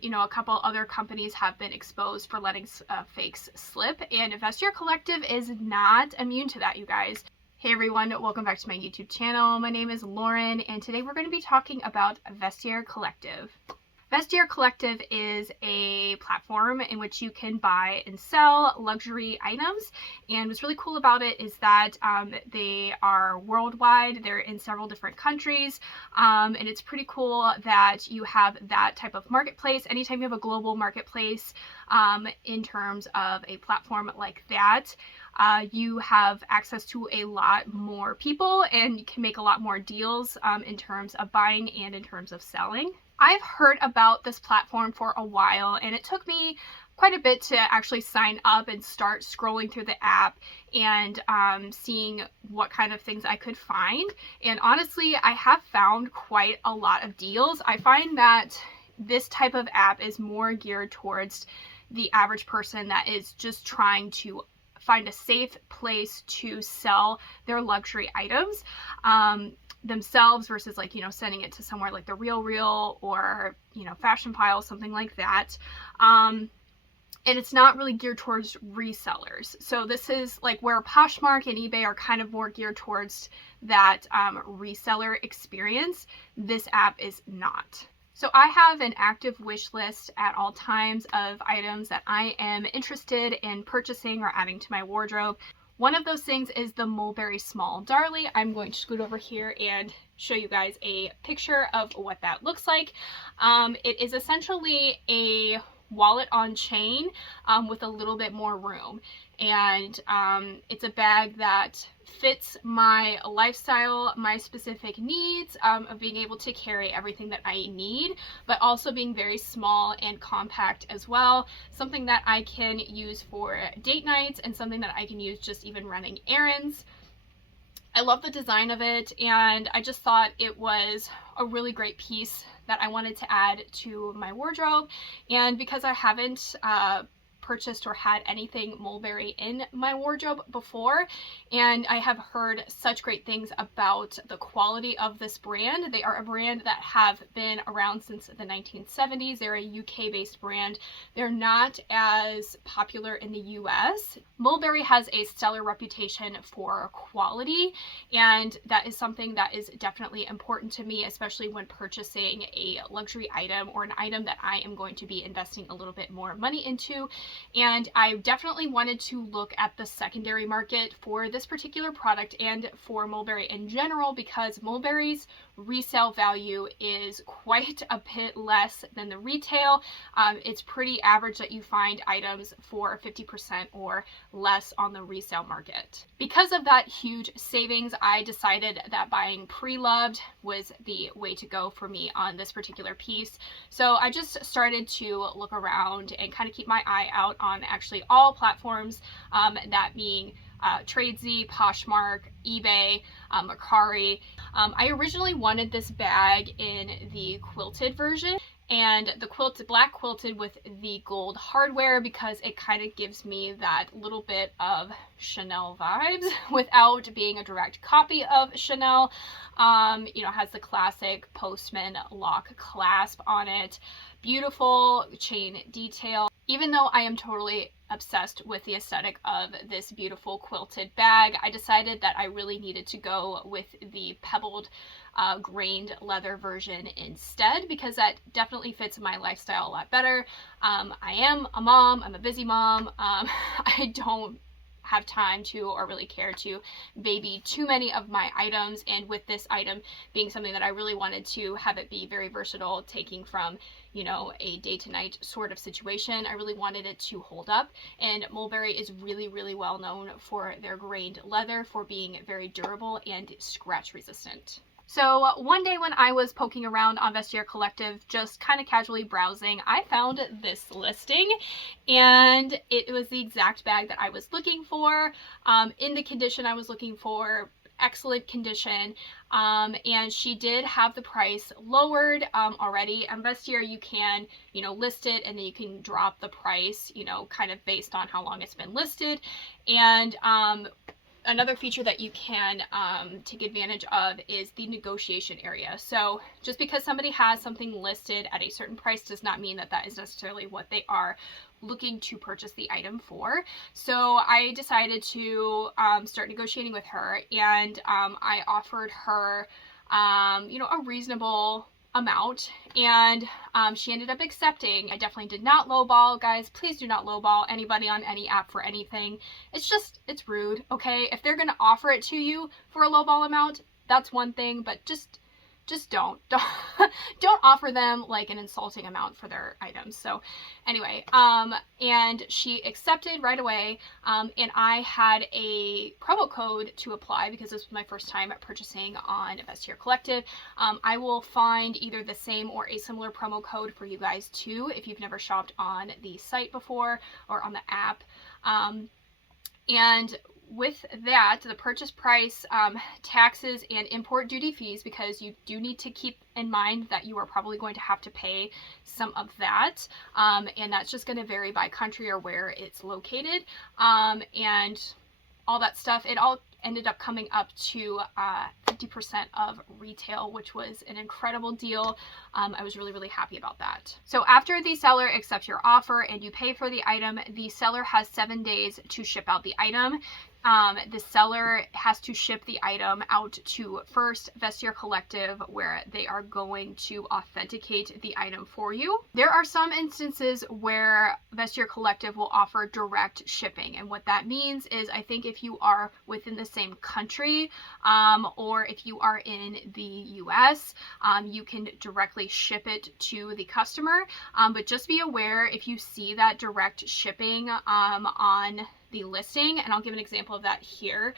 You know, a couple other companies have been exposed for letting fakes slip, and Vestiaire Collective is not immune to that, you guys. Hey everyone, welcome back to my YouTube channel. My name is Lauren, and today we're going to be talking about Vestiaire Collective. Vestiaire Collective is a platform in which you can buy and sell luxury items, and what's really cool about it is that they are worldwide. They're in several different countries, and it's pretty cool that you have that type of marketplace. Anytime you have a global marketplace in terms of a platform like that, you have access to a lot more people and you can make a lot more deals in terms of buying and in terms of selling. I've heard about this platform for a while, and it took me quite a bit to actually sign up and start scrolling through the app and seeing what kind of things I could find. And honestly, I have found quite a lot of deals. I find that this type of app is more geared towards the average person that is just trying to find a safe place to sell their luxury items themselves versus, like, you know, sending it to somewhere like The RealReal or, you know, Fashionphile, something like that. And it's not really geared towards resellers. So this is like where Poshmark and eBay are kind of more geared towards that reseller experience. This app is not. So I have an active wish list at all times of items that I am interested in purchasing or adding to my wardrobe. One of those things is the Mulberry Small Darlie. I'm going to scoot over here and show you guys a picture of what that looks like. It is essentially a wallet on chain with a little bit more room, and it's a bag that fits my lifestyle, my specific needs of being able to carry everything that I need, but also being very small and compact as well. Something that I can use for date nights and something that I can use just even running errands. I love the design of it, and I just thought it was a really great piece that I wanted to add to my wardrobe. And because I haven't purchased or had anything Mulberry in my wardrobe before, and I have heard such great things about the quality of this brand. They are a brand that have been around since the 1970s. They're a UK based brand. They're not as popular in the US. Mulberry has a stellar reputation for quality, and that is something that is definitely important to me, especially when purchasing a luxury item or an item that I am going to be investing a little bit more money into. And I definitely wanted to look at the secondary market for this particular product and for Mulberry in general, because Mulberry's resale value is quite a bit less than the retail. It's pretty average that you find items for 50% or less on the resale market. Because of that huge savings, I decided that buying pre-loved was the way to go for me on this particular piece. So I just started to look around and kind of keep my eye out on actually all platforms, that being Tradesy, Poshmark, eBay, Mercari. I originally wanted this bag in the quilted version, and the black quilted with the gold hardware, because it kind of gives me that little bit of Chanel vibes without being a direct copy of Chanel. You know, it has the classic Postman lock clasp on it, beautiful chain detail. Even though I am totally obsessed with the aesthetic of this beautiful quilted bag, I decided that I really needed to go with the pebbled grained leather version instead, because that definitely fits my lifestyle a lot better. I am a mom, I'm a busy mom. I don't have time to or really care to baby too many of my items, and with this item being something that I really wanted to have it be very versatile, taking from, you know, a day to night sort of situation, I really wanted it to hold up. And Mulberry is really, really well known for their grained leather, for being very durable and scratch resistant. So one day when I was poking around on Vestiaire Collective, just kind of casually browsing, I found this listing, and it was the exact bag that I was looking for, in the condition I was looking for, excellent condition, and she did have the price lowered already. On Vestiaire, you can, you know, list it and then you can drop the price, you know, kind of based on how long it's been listed. And another feature that you can take advantage of is the negotiation area. So just because somebody has something listed at a certain price does not mean that that is necessarily what they are looking to purchase the item for. So I decided to start negotiating with her, and I offered her a reasonable amount, and she ended up accepting. I definitely did not lowball, guys. Please do not lowball anybody on any app for anything. It's rude, okay? If they're gonna offer it to you for a lowball amount, that's one thing, but just don't don't offer them like an insulting amount for their items. So anyway, and she accepted right away, and I had a promo code to apply because this was my first time purchasing on Vestiaire Collective. I will find either the same or a similar promo code for you guys too if you've never shopped on the site before or on the app. And with that, the purchase price, taxes, and import duty fees, because you do need to keep in mind that you are probably going to have to pay some of that, and that's just going to vary by country or where it's located, and all that stuff. It all ended up coming up to 50% of retail, which was an incredible deal. I was really happy about that. So after the seller accepts your offer and you pay for the item, the seller has 7 days to ship out the item. The seller has to ship the item out to first Vestiaire Collective, where they are going to authenticate the item for you. There are some instances where Vestiaire Collective will offer direct shipping, and what that means is, I think if you are within the same country, or if you are in the US, you can directly ship it to the customer, but just be aware if you see that direct shipping on the listing, and I'll give an example of that here,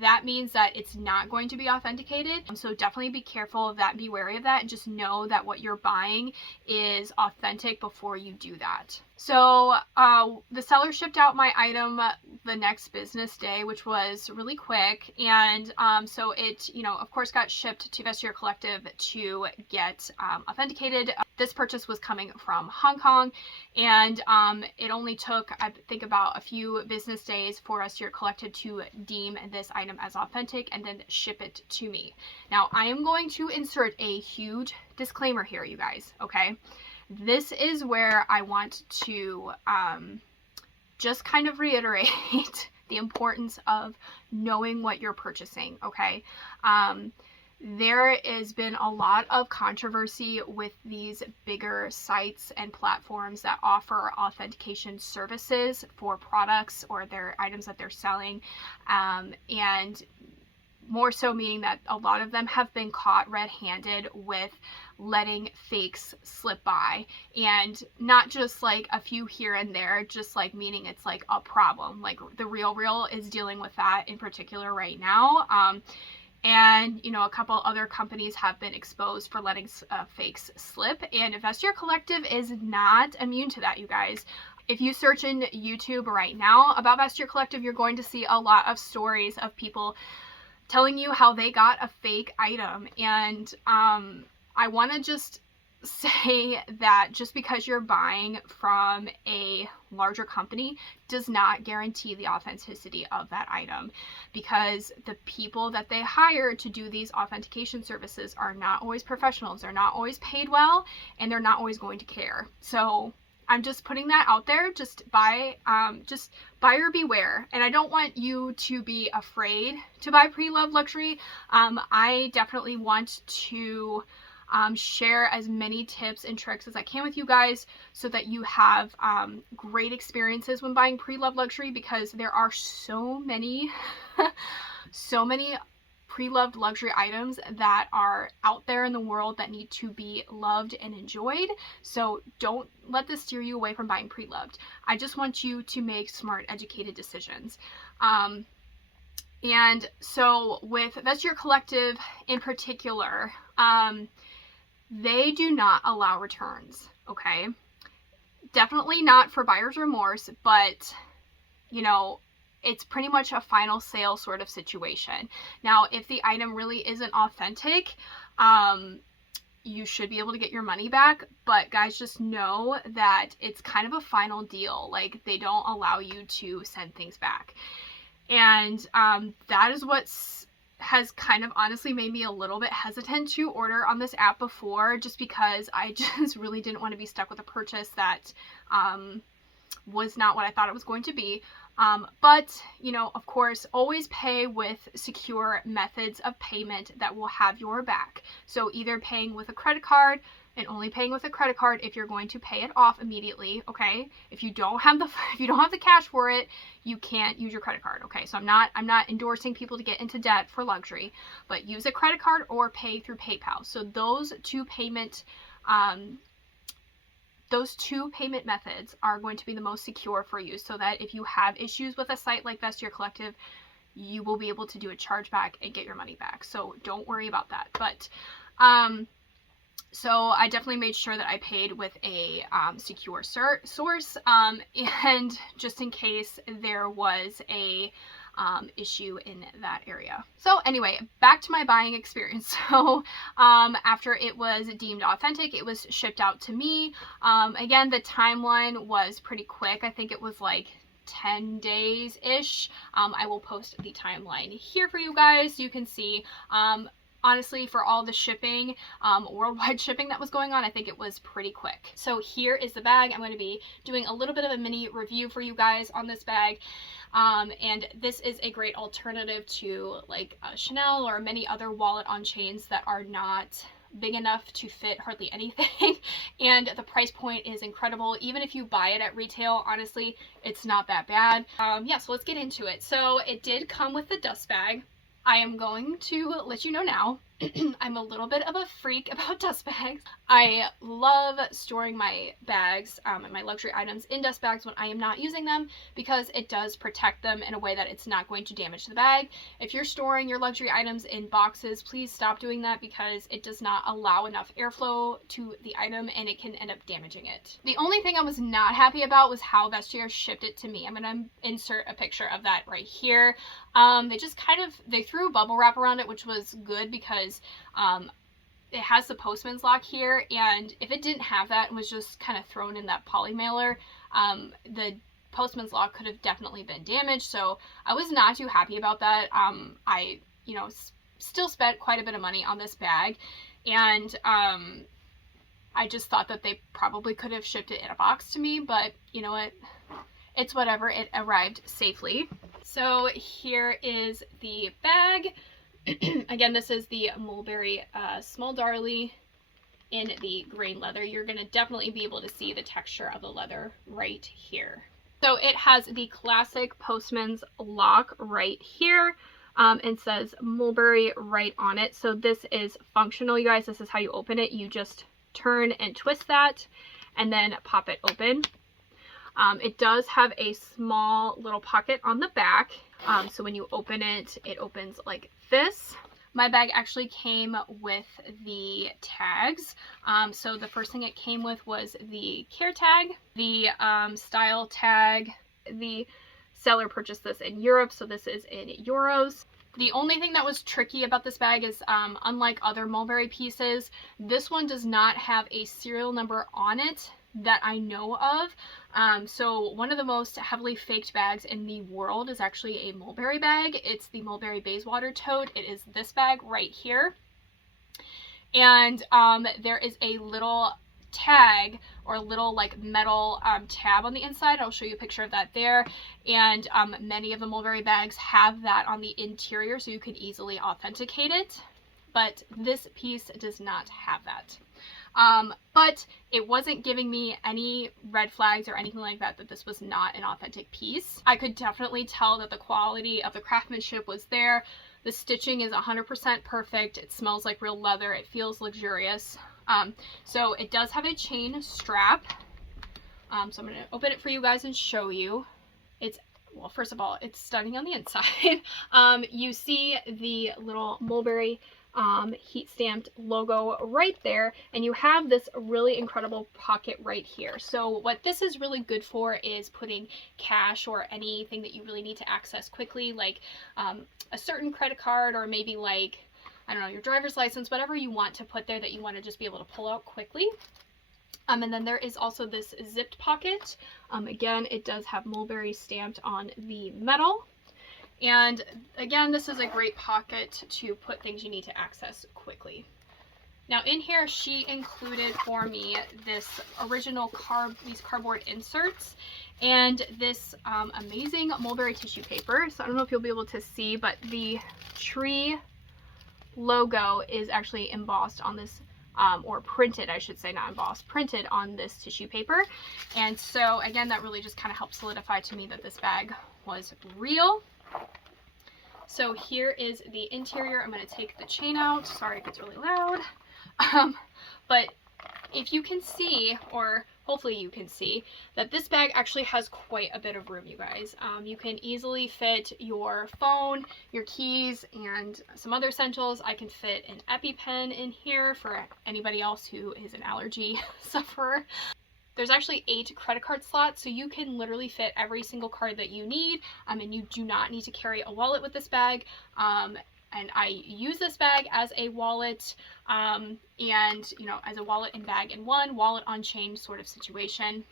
that means that it's not going to be authenticated. So definitely be careful of that and be wary of that, and just know that what you're buying is authentic before you do that. So the seller shipped out my item the next business day, which was really quick, and so it, of course, got shipped to Vestiaire Collective to get authenticated. This purchase was coming from Hong Kong, and it only took, I think, about a few business days for Vestiaire Collective to deem this item as authentic and then ship it to me. Now, I am going to insert a huge disclaimer here, you guys, okay? This is where I want to just kind of reiterate the importance of knowing what you're purchasing, okay? There has been a lot of controversy with these bigger sites and platforms that offer authentication services for products or their items that they're selling, and more so meaning that a lot of them have been caught red-handed with letting fakes slip by, and not just like a few here and there, just like meaning it's like a problem. Like The RealReal is dealing with that in particular right now. And a couple other companies have been exposed for letting fakes slip, and Vestiaire Collective is not immune to that, you guys. If you search in YouTube right now about Vestiaire Collective, you're going to see a lot of stories of people telling you how they got a fake item, and I want to just say that just because you're buying from a larger company does not guarantee the authenticity of that item, because the people that they hire to do these authentication services are not always professionals. They're not always paid well, and they're not always going to care. So I'm just putting that out there. Just buyer beware. And I don't want you to be afraid to buy pre-loved luxury. I definitely want to share as many tips and tricks as I can with you guys so that you have great experiences when buying pre-loved luxury, because there are so many pre-loved luxury items that are out there in the world that need to be loved and enjoyed. So don't let this steer you away from buying pre-loved. I just want you to make smart, educated decisions. And so with Vestiaire Collective in particular, they do not allow returns, okay? Definitely not for buyer's remorse, but it's pretty much a final sale sort of situation. Now, if the item really isn't authentic, you should be able to get your money back, but guys, just know that it's kind of a final deal. Like, they don't allow you to send things back. And that is what has kind of honestly made me a little bit hesitant to order on this app before, just because I just really didn't want to be stuck with a purchase that was not what I thought it was going to be. But, you know, of course, always pay with secure methods of payment that will have your back. So either paying with a credit card, and only paying with a credit card if you're going to pay it off immediately, okay? If you don't have the cash for it, you can't use your credit card, okay? So I'm not endorsing people to get into debt for luxury, but use a credit card or pay through PayPal. So those two payment methods are going to be the most secure for you, so that if you have issues with a site like Vestiaire Collective, you will be able to do a chargeback and get your money back. So don't worry about that. But so I definitely made sure that I paid with a secure source, and just in case there was a issue in that area. So anyway, back to my buying experience. So after it was deemed authentic, it was shipped out to me. Again, the timeline was pretty quick. I think it was like 10 days-ish. I will post the timeline here for you guys so you can see. Honestly, for all the shipping, worldwide shipping that was going on, I think it was pretty quick. So here is the bag. I'm going to be doing a little bit of a mini review for you guys on this bag. And this is a great alternative to like Chanel or many other wallet on chains that are not big enough to fit hardly anything. And the price point is incredible. Even if you buy it at retail, honestly, it's not that bad. Yeah, so let's get into it. So it did come with the dust bag. I am going to let you know now, I'm a little bit of a freak about dust bags. I love storing my bags and my luxury items in dust bags when I am not using them, because it does protect them in a way that it's not going to damage the bag. If you're storing your luxury items in boxes, please stop doing that, because it does not allow enough airflow to the item and it can end up damaging it. The only thing I was not happy about was how Vestiaire shipped it to me. I'm going to insert a picture of that right here. They threw bubble wrap around it, which was good, because it has the postman's lock here, and if it didn't have that and was just kind of thrown in that poly mailer, the postman's lock could have definitely been damaged. So I was not too happy about that. I, you know, still spent quite a bit of money on this bag, and I just thought that they probably could have shipped it in a box to me, but you know what? It's whatever. It arrived safely. So here is the bag. Again, this is the Mulberry Small Darlie in the grain leather. You're going to definitely be able to see the texture of the leather right here. So it has the classic postman's lock right here, and says Mulberry right on it. So this is functional, you guys. This is how you open it. You just turn and twist that and then pop it open. It does have a small little pocket on the back. So when you open it, it opens like this. My bag actually came with the tags. So the first thing it came with was the care tag, the style tag. The seller purchased this in Europe, so this is in euros. The only thing that was tricky about this bag is, unlike other Mulberry pieces, this one does not have a serial number on it that I know of. So one of the most heavily faked bags in the world is actually a Mulberry bag. It's the Mulberry Bayswater tote. It is this bag right here. And there is a little tag, or a little like metal tab on the inside. I'll show you a picture of that there. And many of the Mulberry bags have that on the interior, so you can easily authenticate it. But this piece does not have that. But it wasn't giving me any red flags or anything like that this was not an authentic piece. I could definitely tell that the quality of the craftsmanship was there. The stitching is 100% perfect. It smells like real leather. It feels luxurious. So it does have a chain strap. So I'm going to open it for you guys and show you. Well, first of all, it's stunning on the inside. You see the little Mulberry heat stamped logo right there, and you have this really incredible pocket right here. So what this is really good for is putting cash or anything that you really need to access quickly, like a certain credit card, or maybe like, I don't know, your driver's license, whatever you want to put there that you want to just be able to pull out quickly. And then there is also this zipped pocket. Again, it does have Mulberry stamped on the metal. And again, this is a great pocket to put things you need to access quickly. Now in here, she included for me this original these cardboard inserts and this amazing mulberry tissue paper. So I don't know if you'll be able to see, but the tree logo is actually embossed on this, or printed, I should say, not embossed, printed on this tissue paper. And so again, that really just kind of helped solidify to me that this bag was real. So here is the interior. I'm going to take the chain out. Sorry if it's really loud. But if you can see, or hopefully you can see, that this bag actually has quite a bit of room, you guys. You can easily fit your phone, your keys, and some other essentials. I can fit an EpiPen in here for anybody else who is an allergy sufferer. There's actually 8 credit card slots, so you can literally fit every single card that you need, and you do not need to carry a wallet with this bag. And I use this bag as a wallet, and, you know, as a wallet and bag in one, wallet on chain sort of situation.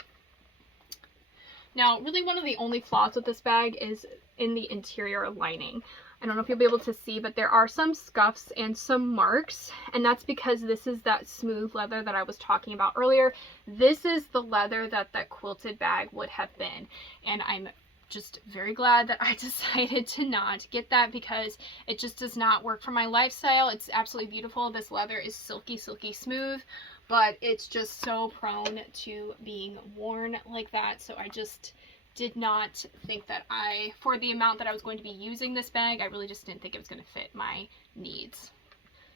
Now, really one of the only flaws with this bag is in the interior lining. I don't know if you'll be able to see, but there are some scuffs and some marks, and that's because this is that smooth leather that I was talking about earlier. This is the leather that that quilted bag would have been, and I'm just very glad that I decided to not get that because it just does not work for my lifestyle. It's absolutely beautiful. This leather is silky, silky smooth, but it's just so prone to being worn like that. So I just did not think that for the amount that I was going to be using this bag, I really just didn't think it was going to fit my needs.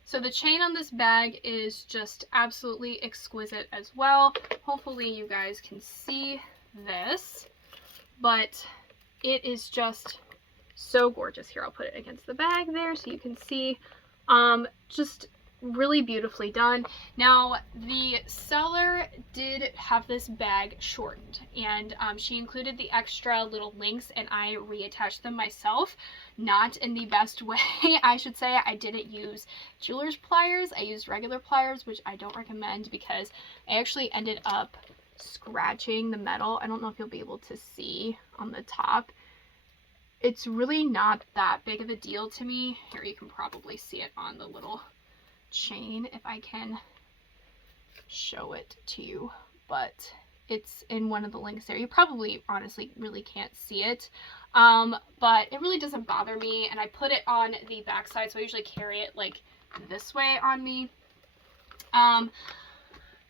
So the chain on this bag is just absolutely exquisite as well. Hopefully you guys can see this, but it is just so gorgeous. Here, I'll put it against the bag there so you can see. Just really beautifully done. Now, the seller did have this bag shortened, and she included the extra little links, and I reattached them myself. Not in the best way, I should say. I didn't use jeweler's pliers. I used regular pliers, which I don't recommend because I actually ended up scratching the metal. I don't know if you'll be able to see on the top. It's really not that big of a deal to me. Here, you can probably see it on the little chain if I can show it to you, but it's in one of the links there. You probably honestly really can't see it, but it really doesn't bother me, and I put it on the back side, so I usually carry it like this way on me.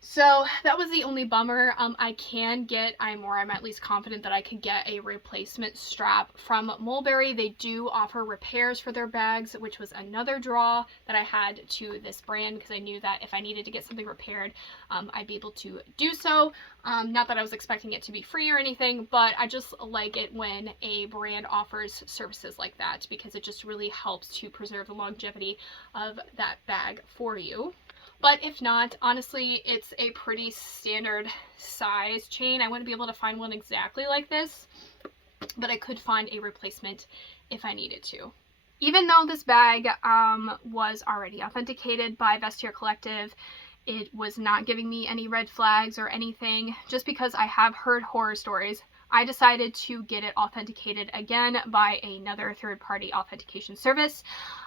So that was the only bummer. I'm at least confident that I could get a replacement strap from Mulberry. They do offer repairs for their bags, which was another draw that I had to this brand because I knew that if I needed to get something repaired, I'd be able to do so. Not that I was expecting it to be free or anything, but I just like it when a brand offers services like that because it just really helps to preserve the longevity of that bag for you. But if not, honestly, it's a pretty standard size chain. I wouldn't be able to find one exactly like this, but I could find a replacement if I needed to. Even though this bag was already authenticated by Vestiaire Collective, it was not giving me any red flags or anything. Just because I have heard horror stories, I decided to get it authenticated again by another third-party authentication service.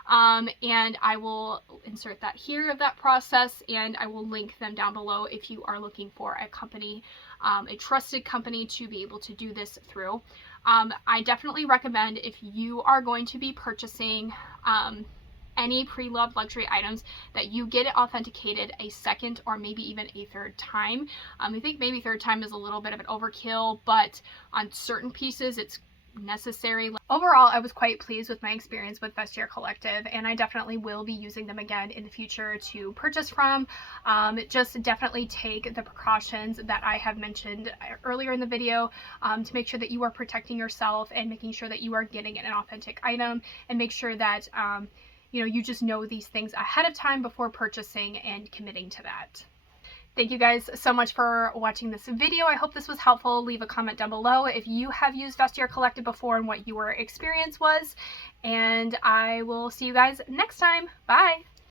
And I will insert that here of that process, and I will link them down below if you are looking for a company, a trusted company to be able to do this through. I definitely recommend if you are going to be purchasing any pre-loved luxury items that you get it authenticated a second or maybe even a third time. I think maybe third time is a little bit of an overkill, but on certain pieces it's necessary. Overall, I was quite pleased with my experience with Vestiaire Collective, and I definitely will be using them again in the future to purchase from. Just definitely take the precautions that I have mentioned earlier in the video to make sure that you are protecting yourself and making sure that you are getting an authentic item, and make sure that you know, you just know these things ahead of time before purchasing and committing to that. Thank you guys so much for watching this video. I hope this was helpful. Leave a comment down below if you have used Vestiaire Collective before and what your experience was. And I will see you guys next time. Bye!